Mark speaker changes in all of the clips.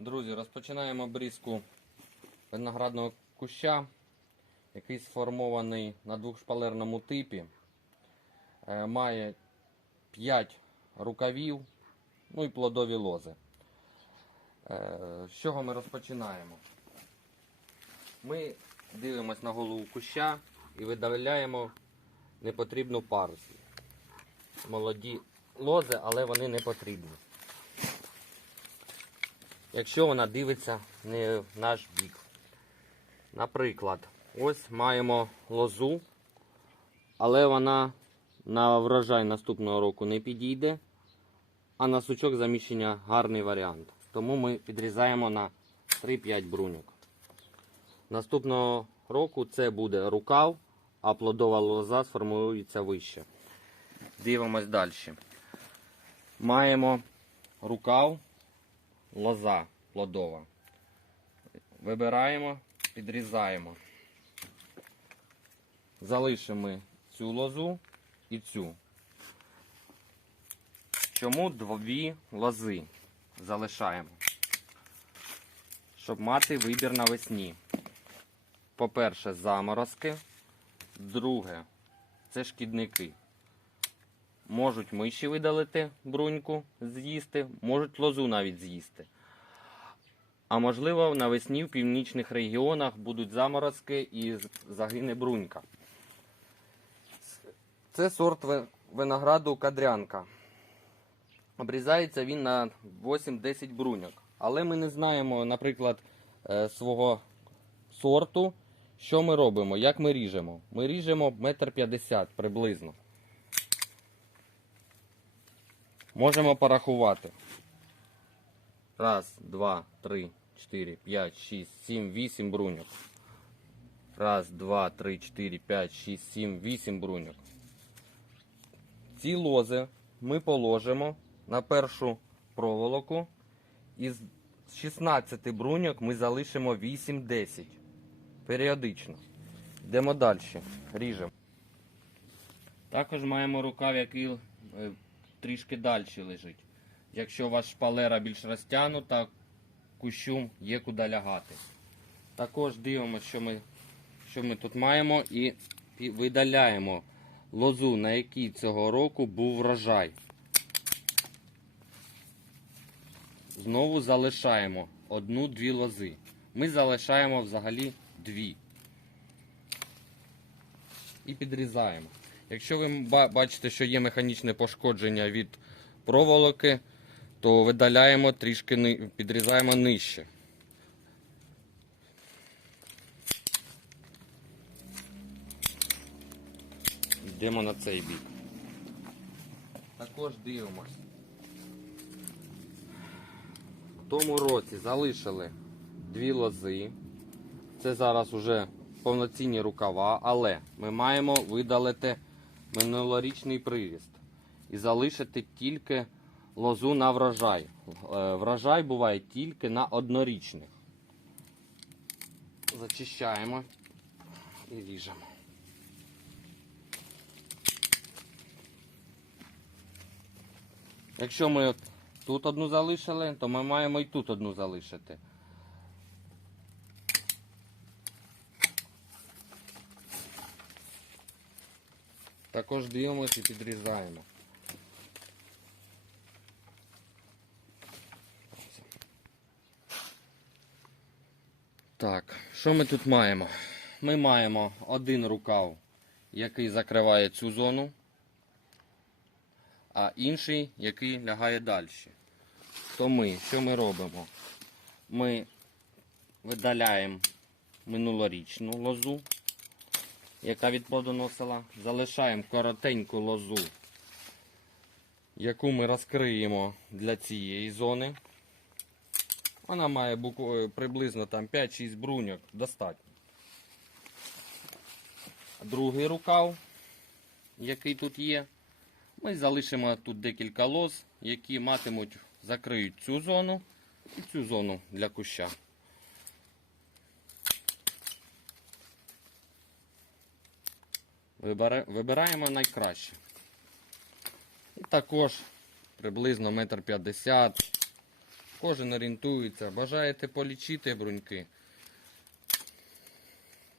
Speaker 1: Друзі, розпочинаємо обрізку виноградного куща, який сформований на двохшпалерному типі. Е, Має 5 рукавів, ну і плодові лози. Е, З чого ми розпочинаємо? Ми дивимося на голову куща і видаляємо непотрібну парусі. Молоді лози, але вони не потрібні якщо вона дивиться не в наш бік. Наприклад, ось маємо лозу, але вона на врожай наступного року не підійде, а на сучок заміщення гарний варіант. Тому ми підрізаємо на 3-5 бруньок. Наступного року це буде рукав, а плодова лоза сформується вище. Дивимось далі. Маємо рукав, лоза плодова. Вибираємо, підрізаємо. Залишимо цю лозу і цю. Чому дві лози залишаємо? Щоб мати вибір навесні. По-перше, заморозки. Друге, це шкідники. Можуть миші видалити бруньку, з'їсти, можуть лозу навіть з'їсти. А можливо, навесні в північних регіонах будуть заморозки і загине брунька. Це сорт винограду кадрянка. Обрізається він на 8-10 бруньок. Але ми не знаємо, наприклад, е, свого сорту, що ми робимо, як ми ріжемо. Ми ріжемо метр п'ятдесят приблизно. Можемо порахувати. Раз, два, три, чотири, п'ять, шість, сім, вісім бруньок. Раз, два, три, чотири, п'ять, шість, сім, вісім бруньок. Ці лози ми положимо на першу проволоку. Із 16 бруньок ми залишимо 8-10. Періодично. Йдемо далі. Ріжемо. Також маємо рукав, який трішки далі лежить. Якщо у вас шпалера більш розтягнута, кущу є куди лягати. Також дивимося, що ми, що ми тут маємо, і, видаляємо лозу, на якій цього року був врожай. Знову залишаємо одну-дві лози. Ми залишаємо взагалі дві. І підрізаємо. Якщо ви бачите, що є механічне пошкодження від проволоки, то видаляємо трішки підрізаємо нижче. Йдемо на цей бік. Також дивимось. В тому році залишили дві лози. Це зараз уже повноцінні рукава, але ми маємо видалити минулорічний приріст і залишити тільки лозу на врожай. Е, Врожай буває тільки на однорічних. Зачищаємо і ріжемо. Якщо ми тут одну залишили, то ми маємо і тут одну залишити. Також дивимося і підрізаємо. Так, що ми тут маємо? Ми маємо один рукав, який закриває цю зону, а інший, який лягає далі. То ми, що ми робимо? Ми видаляємо минулорічну лозу, яка відплодоносила. Залишаємо коротеньку лозу, яку ми розкриємо для цієї зони. Вона має е, приблизно 5-6 бруньок, достатньо. Другий рукав, який тут є, ми залишимо тут декілька лоз, які матимуть, закриють цю зону і цю зону для куща. Вибираємо найкраще. І також приблизно метр п'ятдесят Кожен орієнтується. Бажаєте полічити бруньки.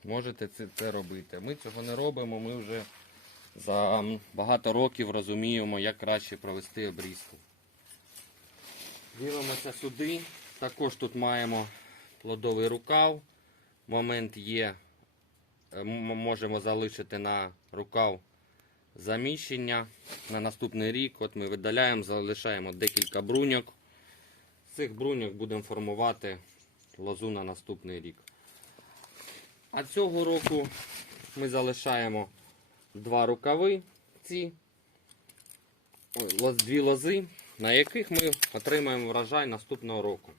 Speaker 1: Можете це, це робити. Ми цього не робимо, ми вже за багато років розуміємо, як краще провести обрізку. Дивимося сюди. Також тут маємо плодовий рукав. Момент є. Е, Можемо залишити на рукав заміщення на наступний рік. От ми видаляємо, залишаємо декілька бруньок. З цих бруньок будемо формувати лозу на наступний рік. А цього року ми залишаємо два рукави ці, дві лози, на яких ми отримаємо врожай наступного року.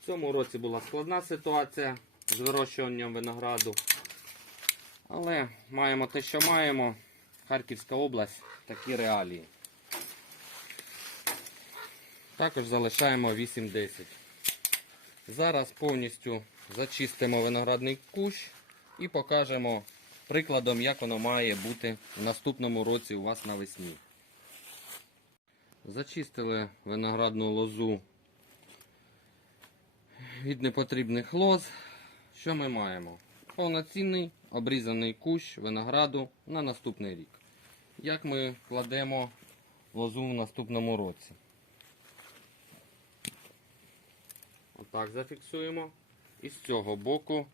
Speaker 1: В цьому році була складна ситуація з вирощуванням винограду. Але маємо те, що маємо. Харківська область, такі реалії. Також залишаємо 8-10. Зараз повністю зачистимо виноградний кущ і покажемо прикладом, як воно має бути в наступному році у вас навесні. Зачистили виноградну лозу від непотрібних лоз. Що ми маємо? Повноцінний обрізаний кущ винограду на наступний рік. Як ми кладемо лозу в наступному році? Отак зафіксуємо. І з цього боку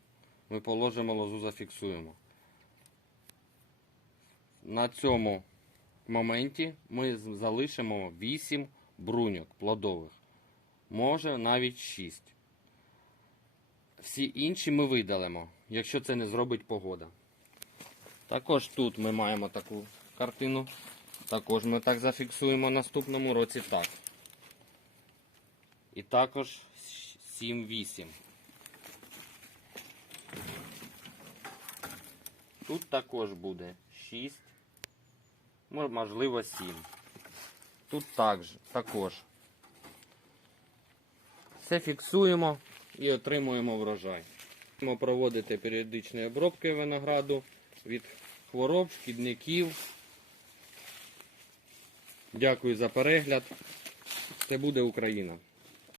Speaker 1: ми положимо лозу, зафіксуємо. На цьому моменті ми залишимо 8 бруньок плодових. Може навіть 6. Всі інші ми видалимо, якщо це не зробить погода. Також тут ми маємо таку картину. Також ми так зафіксуємо наступному році так. І також 7-8. Тут також буде 6, можливо 7. Тут також. Все фіксуємо і отримуємо врожай. Будемо проводити періодичні обробки винограду від хвороб, шкідників. Дякую за перегляд. Це буде Україна.